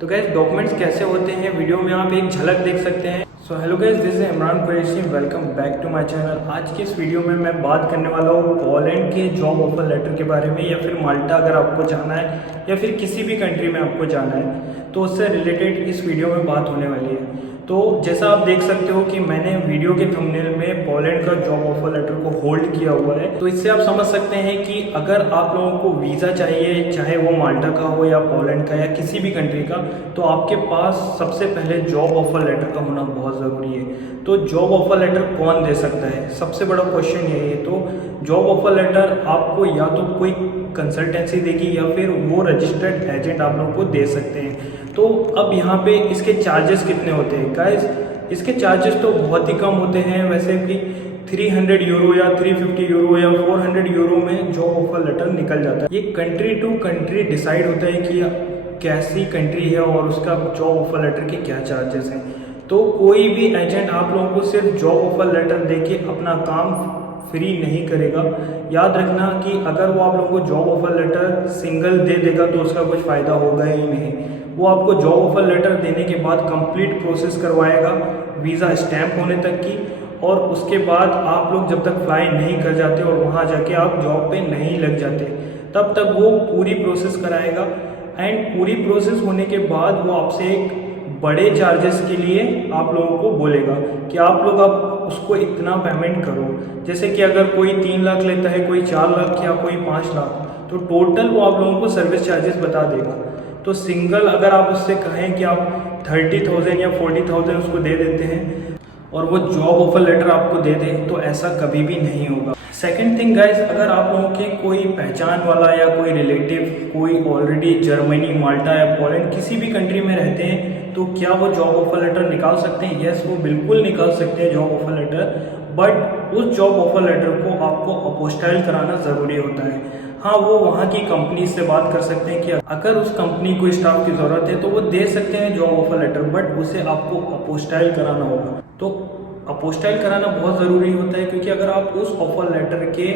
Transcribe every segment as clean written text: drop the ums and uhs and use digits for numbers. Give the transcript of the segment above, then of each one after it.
तो gas documents कैसे होते हैं वीडियो में आप एक झलक देख सकते हैं। So hello guys, this is Imran Qureshi, welcome back to my channel. आज की इस वीडियो में मैं बात करने वाला हूँ पोलैंड के जॉब ऑफर लेटर के बारे में, या फिर माल्टा अगर आपको जाना है या फिर किसी भी कंट्री में आपको जाना है तो उससे रिलेटेड इस वीडियो में बात होने वाली है। तो जैसा आप देख सकते हो कि मैंने वीडियो के थंबनेल में पोलैंड का जॉब ऑफर लेटर को होल्ड किया हुआ है, तो इससे आप समझ सकते हैं कि अगर आप लोगों को वीज़ा चाहिए, चाहे वो माल्टा का हो या पोलैंड का या किसी भी कंट्री का, तो आपके पास सबसे पहले जॉब ऑफर लेटर का होना बहुत ज़रूरी है। तो जॉब ऑफर लेटर कौन दे सकता है, सबसे बड़ा क्वेश्चन यही है। तो जॉब ऑफर लेटर आपको या तो कोई कंसल्टेंसी देगी या फिर वो रजिस्टर्ड एजेंट आप लोगों को दे सकते हैं। तो अब यहाँ पे इसके चार्जेस कितने होते हैं गाइस? इसके चार्जेस तो बहुत ही कम होते हैं, वैसे भी 300 यूरो या 350 यूरो या 400 यूरो में जॉब ऑफर लेटर निकल जाता है। ये कंट्री टू कंट्री डिसाइड होता है कि कैसी कंट्री है और उसका जॉब ऑफर लेटर के क्या चार्जेस हैं। तो कोई भी एजेंट आप लोगों को सिर्फ जॉब ऑफर लेटर देके अपना काम फ्री नहीं करेगा। याद रखना कि अगर वो आप लोगों को जॉब ऑफर लेटर सिंगल दे देगा तो उसका कुछ फ़ायदा होगा ही नहीं। वो आपको जॉब ऑफर लेटर देने के बाद कंप्लीट प्रोसेस करवाएगा वीज़ा स्टैंप होने तक की, और उसके बाद आप लोग जब तक फ्लाई नहीं कर जाते और वहाँ जाके आप जॉब पे नहीं लग जाते तब तक वो पूरी प्रोसेस कराएगा। एंड पूरी प्रोसेस होने के बाद वो आपसे एक बड़े चार्जेस के लिए आप लोगों को बोलेगा कि आप लोग अब उसको इतना पेमेंट करो। जैसे कि अगर कोई 3 लाख लेता है, कोई 4 लाख या कोई 5 लाख, तो टोटल वो आप लोगों को सर्विस चार्जेस बता देगा। तो सिंगल अगर आप उससे कहें कि आप 30,000 या 40,000 उसको दे देते हैं और वो जॉब ऑफर लेटर आपको दे दे, तो ऐसा कभी भी नहीं होगा। सेकेंड थिंग गाइस, अगर आप लोगों के कोई पहचान वाला या कोई रिलेटिव कोई ऑलरेडी जर्मनी, माल्टा या पोलैंड किसी भी कंट्री में रहते हैं, तो क्या वो जॉब ऑफर लेटर निकाल सकते हैं? यस, वो बिल्कुल निकाल सकते हैं जॉब ऑफर लेटर, बट उस जॉब ऑफर लेटर को आपको अपोस्टाइल कराना ज़रूरी होता है। हाँ, वो वहाँ की कंपनी से बात कर सकते हैं कि अगर उस कंपनी को स्टाफ की ज़रूरत है तो वो दे सकते हैं जॉब ऑफर लेटर, बट उसे आपको अपोस्टाइल कराना होगा। तो अपोस्टाइल कराना बहुत ज़रूरी होता है, क्योंकि अगर आप उस ऑफर लेटर के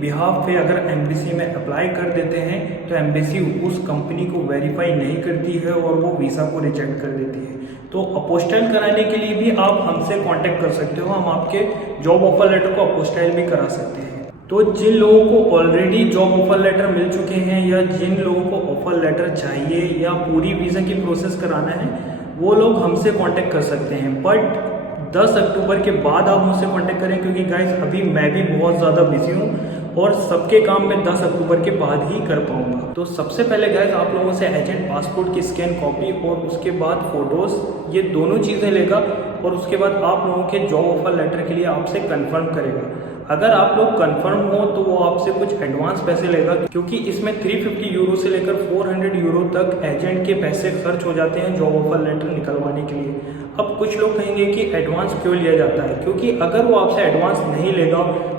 बिहाफ पे अगर एम्बेसी में अप्लाई कर देते हैं तो एम्बेसी उस कंपनी को वेरीफाई नहीं करती है और वो वीज़ा को रिजेक्ट कर देती है। तो अपोस्टाइल कराने के लिए भी आप हमसे कांटेक्ट कर सकते हो, हम आपके जॉब ऑफर लेटर को अपोस्टाइल भी करा सकते हैं। तो जिन लोगों को ऑलरेडी जॉब ऑफर लेटर मिल चुके हैं या जिन लोगों को ऑफर लेटर चाहिए या पूरी वीज़ा की प्रोसेस कराना है, वो लोग हमसे कांटेक्ट कर सकते हैं। बट 10 अक्टूबर के बाद आप मुझसे कांटेक्ट करें, क्योंकि गाइस अभी मैं भी बहुत ज़्यादा बिजी हूँ और सबके काम मैं 10 अक्टूबर के बाद ही कर पाऊँगा। तो सबसे पहले गाइस आप लोगों से एजेंट पासपोर्ट की स्कैन कॉपी और उसके बाद फ़ोटोज़, ये दोनों चीज़ें लेगा, और उसके बाद आप लोगों के जॉब ऑफर लेटर के लिए आपसे कंफर्म करेगा। अगर आप लोग कंफर्म हो तो वो आपसे कुछ एडवांस पैसे लेगा, क्योंकि इसमें 350 यूरो से लेकर 400 यूरो तक एजेंट के पैसे खर्च हो जाते हैं जॉब ऑफर लेटर निकलवाने के लिए। अब कुछ लोग कहेंगे कि एडवांस क्यों लिया जाता है, क्योंकि अगर वो आपसे एडवांस नहीं लेगा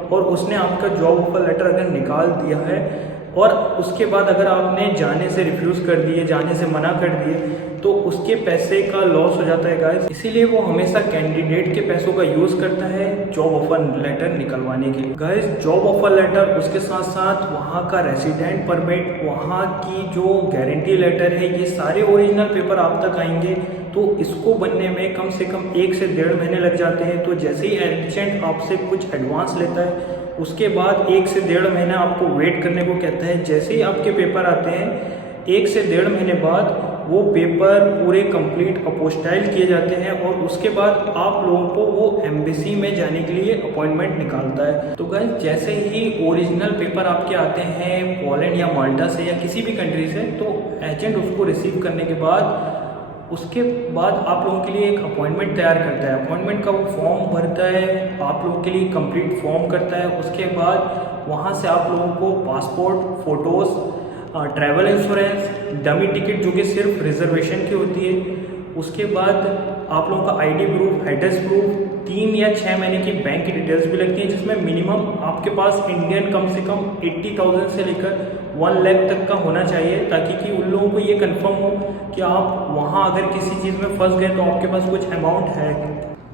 और उसने आपका जॉब ऑफर लेटर अगर निकाल दिया है और उसके बाद अगर आपने जाने से रिफ्यूज़ कर दिए, जाने से मना कर दिए, तो उसके पैसे का लॉस हो जाता है गाइस। इसीलिए वो हमेशा कैंडिडेट के पैसों का यूज़ करता है जॉब ऑफर लेटर निकलवाने के लिए। गाइस जॉब ऑफर लेटर, उसके साथ साथ वहाँ का रेसिडेंट परमिट, वहाँ की जो गारंटी लेटर है, ये सारे ओरिजिनल पेपर आप तक आएंगे। तो इसको बनने में कम से कम 1 से 1.5 महीने लग जाते हैं। तो जैसे ही एजेंट आपसे कुछ एडवांस लेता है, उसके बाद 1 से 1.5 महीना आपको वेट करने को कहता है। जैसे ही आपके पेपर आते हैं 1 से 1.5 महीने बाद वो पेपर पूरे कंप्लीट अपोस्टाइल किए जाते हैं, और उसके बाद आप लोगों को वो एम्बेसी में जाने के लिए अपॉइंटमेंट निकालता है। तो गाइस जैसे ही ओरिजिनल पेपर आपके आते हैं पोलैंड या माल्टा से या किसी भी कंट्री से, तो एजेंट उसको रिसीव करने के बाद उसके बाद आप लोगों के लिए एक अपॉइंटमेंट तैयार करता है। अपॉइंटमेंट का वो फॉर्म भरता है, आप लोगों के लिए कंप्लीट फॉर्म करता है। उसके बाद वहाँ से आप लोगों को passport, photos, travel insurance, dummy ticket जो कि सिर्फ रिजर्वेशन की होती है, उसके बाद आप लोगों का आईडी प्रूफ, एड्रेस प्रूफ, 3 या 6 महीने की बैंक की डिटेल्स भी लगती हैं, जिसमें मिनिमम आपके पास इंडियन कम से कम 80,000 से लेकर 1 लाख तक का होना चाहिए, ताकि कि उन लोगों को ये कंफर्म हो कि आप वहाँ अगर किसी चीज़ में फंस गए तो आपके पास कुछ अमाउंट है।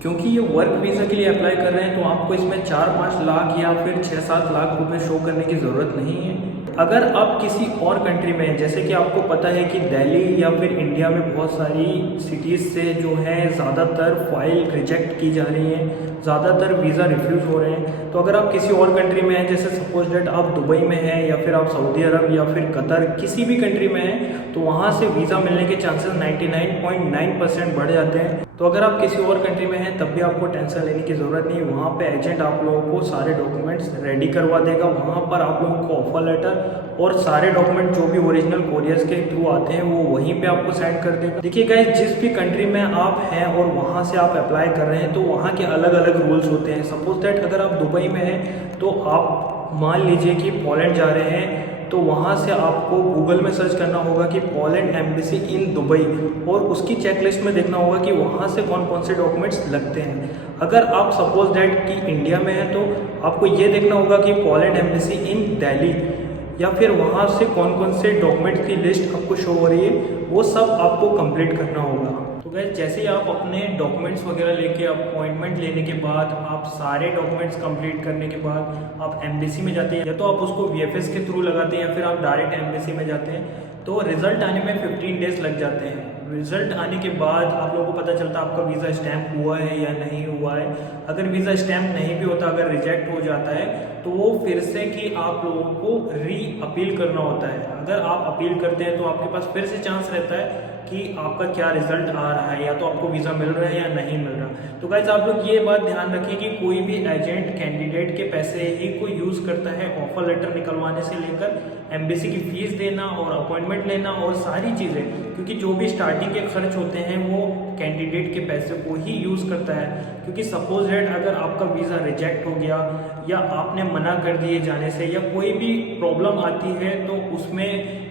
क्योंकि ये वर्क वीज़ा के लिए अप्लाई कर रहे हैं, तो आपको इसमें 4-5 लाख या फिर 6-7 लाख रुपए शो करने की ज़रूरत नहीं है। अगर आप किसी और कंट्री में हैं, जैसे कि आपको पता है कि दिल्ली या फिर इंडिया में बहुत सारी सिटीज़ से जो है ज़्यादातर फाइल रिजेक्ट की जा रही हैं, ज़्यादातर वीज़ा रिफ्यूज़ हो रहे हैं। तो अगर आप किसी और कंट्री में हैं, जैसे सपोज डेट आप दुबई में हैं या फिर आप सऊदी अरब या फिर कतर किसी भी कंट्री में हैं, तो वहाँ से वीज़ा मिलने के चांसेस 99.9% बढ़ जाते हैं। तो अगर आप किसी और कंट्री में हैं तब भी आपको टेंशन लेने की ज़रूरत नहीं। वहाँ पे एजेंट आप लोगों को सारे डॉक्यूमेंट्स रेडी करवा देगा। वहाँ पर आप लोगों को ऑफर लेटर और सारे डॉक्यूमेंट जो भी ओरिजिनल कोरियर्स के थ्रू आते हैं वो वहीं पे आपको सेंड कर देगा। देखिए गाइस, जिस भी कंट्री में आप हैं और वहाँ से आप अप्लाई कर रहे हैं तो वहाँ के अलग अलग रूल्स होते हैं। सपोज दैट अगर आप दुबई में हैं तो आप मान लीजिए कि पोलैंड जा रहे हैं, तो वहाँ से आपको गूगल में सर्च करना होगा कि पोलैंड एम्बेसी इन दुबई, और उसकी चेकलिस्ट में देखना होगा कि वहाँ से कौन कौन से डॉक्यूमेंट्स लगते हैं। अगर आप सपोज दैट कि इंडिया में है तो आपको ये देखना होगा कि पोलैंड एम्बेसी इन दिल्ली, या फिर वहाँ से कौन कौन से डॉक्यूमेंट्स की लिस्ट आपको शो हो रही है, वो सब आपको कंप्लीट करना होगा। तो गाइस, जैसे ही आप अपने डॉक्यूमेंट्स वगैरह लेके अपॉइंटमेंट लेने के बाद, आप सारे डॉक्यूमेंट्स कंप्लीट करने के बाद आप एम्बेसी में जाते हैं, या तो आप उसको वीएफएस के थ्रू लगाते हैं या फिर आप डायरेक्ट एम्बेसी में जाते हैं, तो रिजल्ट आने में 15 डेज लग जाते हैं। रिजल्ट आने के बाद आप लोगों को पता चलता है आपका वीज़ा स्टैम्प हुआ है या नहीं हुआ है। अगर वीज़ा स्टैम्प नहीं भी होता, अगर रिजेक्ट हो जाता है, तो वो फिर से कि आप लोगों को री अपील करना होता है। अगर आप अपील करते हैं तो आपके पास फिर से चांस रहता है कि आपका क्या रिजल्ट आ रहा है, या तो आपको वीज़ा मिल रहा है या नहीं मिल रहा। तो गाइस, आप लोग ये बात ध्यान रखिए कि कोई भी एजेंट कैंडिडेट के पैसे ही को यूज़ करता है ऑफर लेटर निकलवाने से लेकर एम्बेसी की फीस देना और अपॉइंटमेंट लेना और सारी चीज़ें, क्योंकि जो भी स्टार्टिंग के खर्च होते हैं वो कैंडिडेट के पैसे को ही यूज़ करता है। क्योंकि सपोज डेट अगर आपका वीज़ा रिजेक्ट हो गया या आपने मना कर दिए जाने से या कोई भी प्रॉब्लम आती है, तो उसमें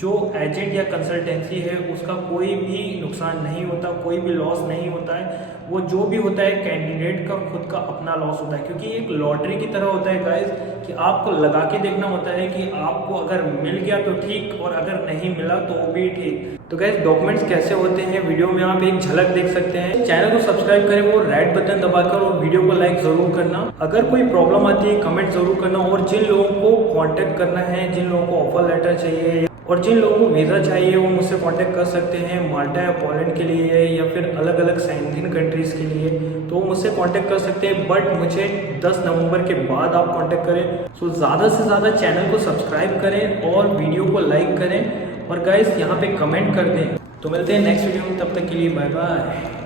जो एजेंट या कंसल्टेंसी है उसका कोई भी नुकसान नहीं होता, कोई भी लॉस नहीं होता है। वो जो भी होता है कैंडिडेट का खुद का अपना लॉस होता है, क्योंकि एक लॉटरी की तरह होता है गाइस, कि आपको लगा के देखना होता है कि आपको अगर मिल गया तो ठीक, और अगर नहीं मिला तो भी ठीक। तो गाइस, डॉक्यूमेंट्स कैसे होते हैं वीडियो में आप एक झलक देख सकते हैं। चैनल को सब्सक्राइब करें, वो रेड बटन दबाकर, और वीडियो को लाइक जरूर करना। अगर कोई प्रॉब्लम आती है कमेंट जरूर करना, और जिन लोगों को कॉन्टेक्ट करना है, जिन लोगों को ऑफर लेटर चाहिए और जिन लोगों को वीज़ा चाहिए, वो मुझसे कांटेक्ट कर सकते हैं। माल्टा या पोलैंड के लिए या फिर अलग अलग शेंगेन कंट्रीज़ के लिए, तो वो मुझसे कांटेक्ट कर सकते हैं। बट मुझे 10 नवंबर के बाद आप कांटेक्ट करें। सो ज़्यादा से ज़्यादा चैनल को सब्सक्राइब करें और वीडियो को लाइक करें, और गाइस यहाँ पे कमेंट कर दें। तो मिलते हैं नेक्स्ट वीडियो में, तब तक के लिए बाय बाय।